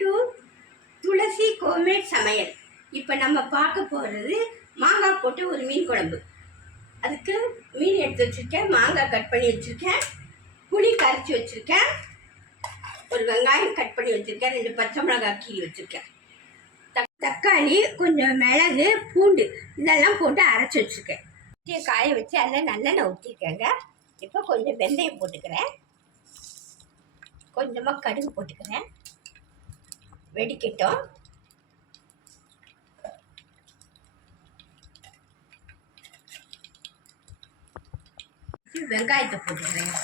To துளசி கோமேட் சமையல். இப்போ நம்ம பார்க்க போகிறது மாங்காய் போட்டு ஒரு மீன் குழம்பு. அதுக்கு மீன் எடுத்து வச்சுருக்கேன், மாங்காய் கட் பண்ணி வச்சுருக்கேன், புளி கரைச்சி வச்சுருக்கேன், ஒரு வெங்காயம் கட் பண்ணி வச்சுருக்கேன், 2 பச்சை மிளகாய் கீறி வச்சுருக்கேன், தக்காளி, கொஞ்சம் மிளகு, பூண்டு இதெல்லாம் போட்டு அரைச்சி வச்சுருக்கேன். காய வச்சு அதில் நல்லெண்ணெய் ஊற்றிருக்கேங்க. இப்போ கொஞ்சம் வெந்தயம் போட்டுக்கிறேன், கொஞ்சமாக கடுகு போட்டுக்கிறேன், வெடிக்கட்டும். வெங்காயத்தை போட்டுக்கிறேன்,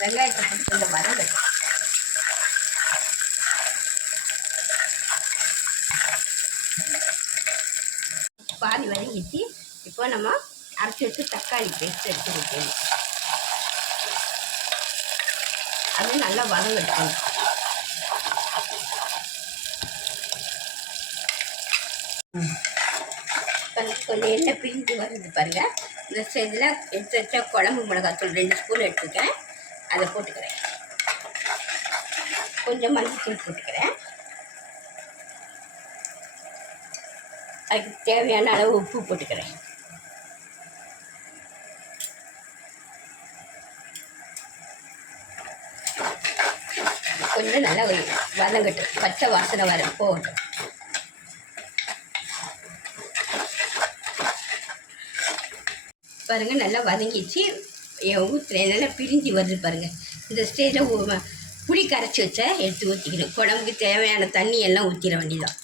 வெங்காயத்தை போட்டு கொஞ்சம் வதங்கட்டும். பாதி வதங்கிச்சு. இப்போ நம்ம அரைச்சி வச்சு தக்காளி பேஸ்ட் எடுத்து வைக்கணும், அது நல்லா வதங்கட்டும். கொஞ்சம் எண்ணெய் பிரிஞ்சு வருது பாருங்க. இந்த ஸ்டேஜில் எடுத்து வச்ச குழம்பு மிளகாத்தூள் 2 ஸ்பூன் எடுத்துக்கிறேன், அதை போட்டுக்கிறேன். கொஞ்சம் மஞ்சள் போட்டுக்கிறேன், அதுக்கு தேவையான அளவு உப்பு போட்டுக்கிறேன். கொஞ்சம் நல்லா வதங்கட்டும், பச்சை வாசனை வர போகட்டும். பாருங்கள் நல்லா வதங்கிச்சு, ஊற்றுறேன், நல்லா பிரிஞ்சு வருது பாருங்கள். இந்த ஸ்டேஜில் புளி கரைச்சி வச்ச எடுத்து ஊற்றிக்கணும். குழம்புக்கு தேவையான தண்ணி எல்லாம் ஊற்றிட வேண்டியதான்.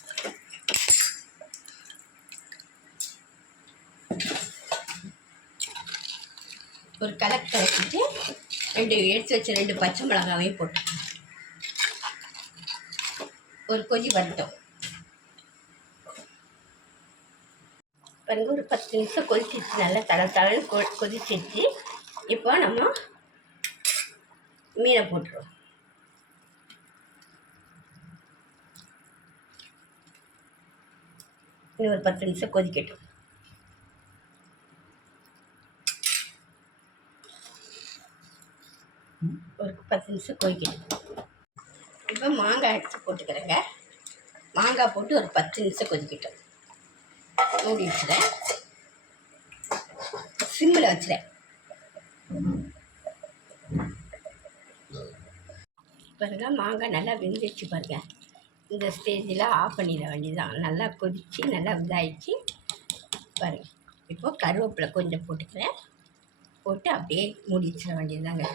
ஒரு கலக்கு கலக்கிட்டு எடுத்து வச்ச 2 பச்சை மிளகாவையும் போட்டு ஒரு கொதி வரட்டும். பாருங்க, ஒரு 10 நிமிஷம் கொதிச்சிச்சு, நல்லா தளன்னு கொதிச்சிச்சு. இப்போ நம்ம மீனை போட்டுருவோம். இன்னும் ஒரு 10 நிமிஷம் கொதிக்கட்டும். ஒரு 10 நிமிஷம் கொதிக்கட்டும். இப்போ மாங்காய் எடுத்து போட்டுக்கிறேங்க. மாங்காய் போட்டு ஒரு 10 நிமிஷம் கொதிக்கட்டும். மூடி வச்சுறேன், சிம்மில் வச்சுறேன். பாருங்க, மாங்காய் நல்லா வெந்துச்சு பாருங்க. இந்த ஸ்டேஜில் ஆஃப் பண்ணிட வேண்டியதுதான். நல்லா கொதித்து நல்லா இதாகிடுச்சு பாருங்கள். இப்போது கருவேப்பிலை கொஞ்சம் போட்டுக்கிறேன், போட்டு அப்படியே மூடி வச்சிட வேண்டியதுதாங்க,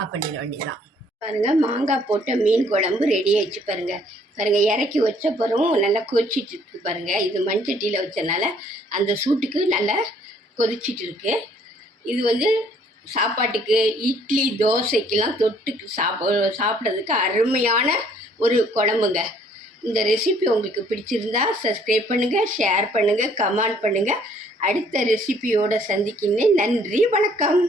ஆஃப் பண்ணிட வேண்டியதுதான். பாருங்கள், மாங்காய் போட்ட மீன் குழம்பு ரெடி ஆகிடுச்சு பாருங்கள். பாருங்கள், இறக்கி வச்ச பிறகும் நல்லா கொதிச்சிட்டு இருக்குது பாருங்கள். இது மண்சட்டியில் வச்சனால அந்த சூட்டுக்கு நல்லா கொதிச்சிட்டு இருக்கு. இது சாப்பாட்டுக்கு, இட்லி, தோசைக்கெல்லாம் தொட்டுக்கு சாப்பிட்றதுக்கு அருமையான ஒரு குழம்புங்க. இந்த ரெசிபி உங்களுக்கு பிடிச்சிருந்தா சப்ஸ்கிரைப் பண்ணுங்கள், ஷேர் பண்ணுங்கள், கமெண்ட் பண்ணுங்கள். அடுத்த ரெசிபியோடு சந்திக்கிறேன். நன்றி, வணக்கம்.